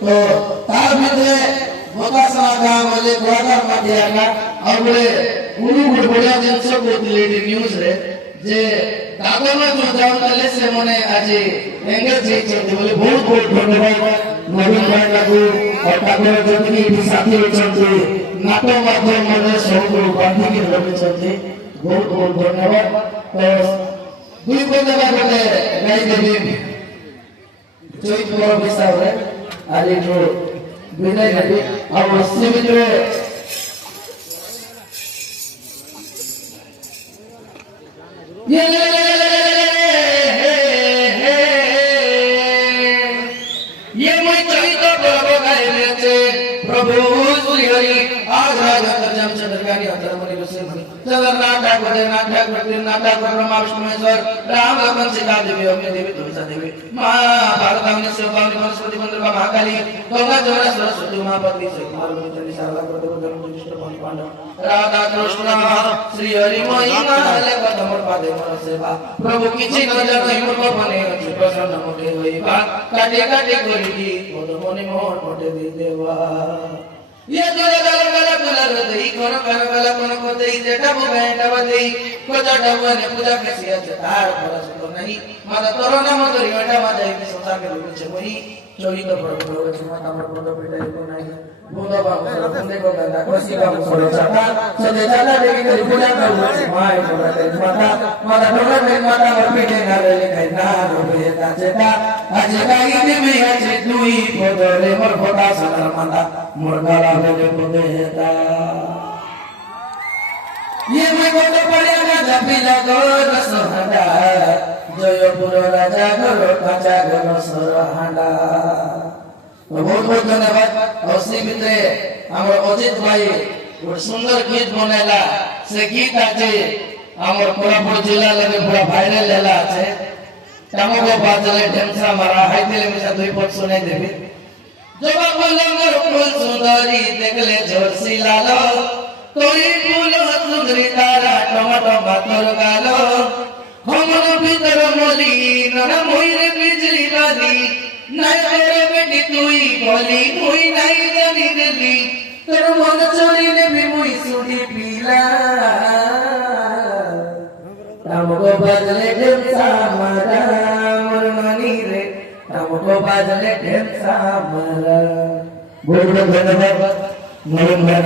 তো তার ভিতরে বোকাসনা গাঁ বলে গোয়াদার মাঝে একা আর বলে উনি বড়িয়া জিনিস করଥିଲେ এটি নিউজ রে যে দাদনা তো যাওয়ালে সে মনে আজি এঙ্গেজ ହେଇଛନ୍ତି বলে ବହୁତ ବହୁତ ଧନ୍ୟବାଦ ନବୀନ ଭାଇ ଲାଗୁ ତାଙ୍କର ଯେତିକି ଏଠି ସାଥୀ ଅଛନ୍ତି ନାଟ ମାଧ୍ୟମରେ ସବୁ ବାନ୍ଧିକି ରଖିଛନ୍ତି ବହୁତ ବହୁତ ଧନ୍ୟବାଦ ତ ଦୁଇ ପଦକ ଗୋଟେ ଗାଇଦେବି ଚୈତ ପର୍ବ ହିସାବରେ ଆଜି ଯୋଉ ବିଦାୟ ନେବି ଆଉ ସେ ଭିତରେ ये मैं चैत पर्व गाइले छे प्रभु श्री हरि आज राजा जमशेद गानी अंतरमणि बसे मणि जगन्नाथ ठाकुर देवनाथ ठाकुर त्रिनाथ ठाकुर ब्रह्मा विष्णु महेश्वर राम लक्ष्मण सीता देवी अग्नि देवी तुलसा देवी मां भारतामनि शिवपावनी सरस्वती मंदिर महाकाली गंगा जमुना सरस्वती महापति श्री कुमार चंडी शारदा प्रदेव जन्म विष्णु पवन पांडव राधा कृष्ण श्री हरि महिमा ले पदमर पादे मन सेवा प्रभु किछि न जानै मूर्ख बने अछि प्रसन्न मोटे होइबा काटे काटे करिदी पदमनि मोर पटे दे देवा ये जोरे गला गला गला देई कोन कान गला कोन को देई जेटा बुगाटा बदेई कोजटा बने पूजा केसी আছে তার পরশ তো नहीं माता तोरो नाम धरि बेटा माजाई के संसार के लोग छे वही चोरी तो प्रभु होवे छै माता हमर पद बेटा को नहीं बोलो बाबू सर बंदे को गंदा कोसी का मुसरो छटा सदे चला देवी करी पूजा करू छै माय छोरा दे माता माता ढोला दे माता और पेटे ना ले खाई ना रोबे ता चेता आज गाई दे में आज दुई पदरे मोर फटा सदर माता मोर गला होले पदेता ये मैं गोटे पड़िया का जपिला गोर सोहंडा जयपुर राजा गोर काचा गोर सोहंडा बहुत बहुत धन्यवाद और सी मित्रे हमर अजित भाई एक सुंदर गीत बनेला से गीत আছে हमर कोरापुर जिला लगे पूरा वायरल लेला আছে तमको बाजले ढेमसा मारा हाइतेले मिसा दुई पद सुनाई देबी जबा बोलंगर फूल सुंदरी देखले झोरसी लालो तोरी फूल सुंदरी तारा टमाटो भातर गालो हमर भीतर मोली नरा मोइरे बिजली बादी নাই রে বেটি তুই বলি মুই নাই জানি রেলি তোর মন চলি নেবি মুই সুধি পিলা আমগো বাজলে ঢেমসা মারা মোর মানি রে আমগো বাজলে ঢেমসা মারা বহুত ধন্যবাদ নবীন ভাই